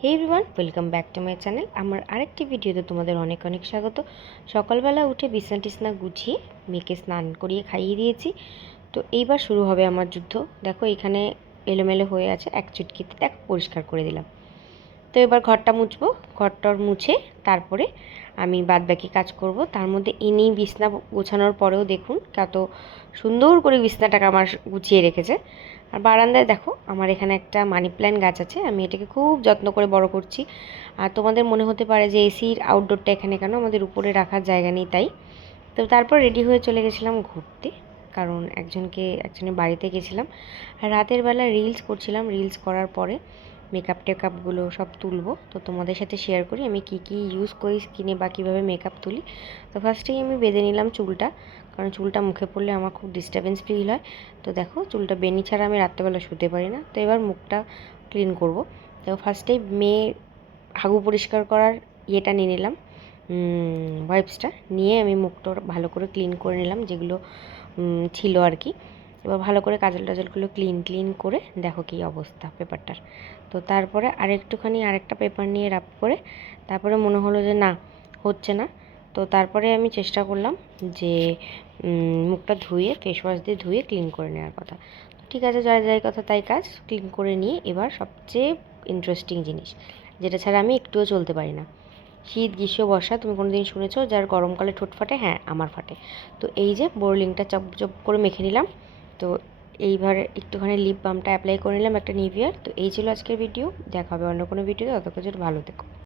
Hey everyone, welcome back to my channel. আমার আরেকটি ভিডিওতে তোমাদের অনেক অনেক স্বাগত। সকালবেলা উঠে বিছনা টিছনা গুছিয়ে মেয়েকে স্নান করিয়ে খাইয়ে দিয়েছি। তো এইবার শুরু হবে আমার যুদ্ধ। দেখো এখানে এলোমেলো হয়ে আছে, এক চুটকিতে দেখো পরিষ্কার করে দিলাম। তো এবার ঘরটা মুছবো, ঘরটা মুছে তারপরে আমি বাদবাকি কাজ করব। তার মধ্যে ইনি বিছনা গোছানোর পরেও দেখুন কত সুন্দর করে বিছনাটাকে আমার গুছিয়ে রেখেছে। আর বারান্দায় দেখো আমার এখানে একটা মানি প্ল্যান্ট গাছ আছে, আমি এটাকে খুব যত্ন করে বড় করছি। আর তোমাদের মনে হতে পারে যে এসির আউটডোরটা এখানে কেন, আমাদের উপরে রাখার জায়গা নেই তাই। তো তারপর রেডি হয়ে চলে গেছিলাম ঘুরতে, কারণ একজনের বাড়িতে গেছিলাম। আর রাতের বেলা রিলস করছিলাম, রিলস করার পরে মেকআপ টেকআপগুলো সব তুলবো, তো তোমাদের সাথে শেয়ার করি আমি কি কি ইউজ করি স্কিনে বা কীভাবে মেকআপ তুলি। তো ফার্স্টেই আমি বেঁধে নিলাম চুলটা, কারণ চুলটা মুখে পড়লে আমার খুব ডিস্টার্বেন্স ফিল হয়। তো দেখো চুলটা বেনি ছাড়া আমি রাত্রেবেলা শুতে পারি না। তো এবার মুখটা ক্লিন করব। তো ফার্স্টেই মেয়ের হাগু পরিষ্কার করার ইয়েটা নিয়ে নিলাম, ওয়াইপসটা নিয়ে আমি মুখটা ভালো করে ক্লিন করে নিলাম, যেগুলো ছিল আর কি। এবার ভালো করে কাজল টাজলগুলো ক্লিন করে দেখো কী অবস্থা পেপারটার। তো তারপরে আরেকটা পেপার নিয়ে রাব করে তারপরে মনে হলো যে না, হচ্ছে না। তো তারপরে আমি চেষ্টা করলাম যে মুখটা ধুয়ে ফেস ওয়াশ দিয়ে ধুয়ে ক্লিন করে নেওয়ার কথা। তো ঠিক আছে, যাই কথা তাই কাজ, ক্লিন করে নিয়ে এবার সবচেয়ে ইন্টারেস্টিং জিনিস, যেটা ছাড়া আমি একটুও চলতে পারি না। শীত গ্রীষ্ম বর্ষা তুমি কোনো দিন শুনেছো যার গরমকালে ঠোঁট ফাটে? হ্যাঁ, আমার ফাটে। তো এই যে বোরলিংটা চপ চপ করে মেখে নিলাম। তো এইবার একটুখানি লিপ বামটা অ্যাপ্লাই করে নিলাম একটা নিভিয়ার। তো এই ছিল আজকের ভিডিও, দেখা হবে অন্য কোনো ভিডিওতে, ততক্ষণ ভালো থেকো।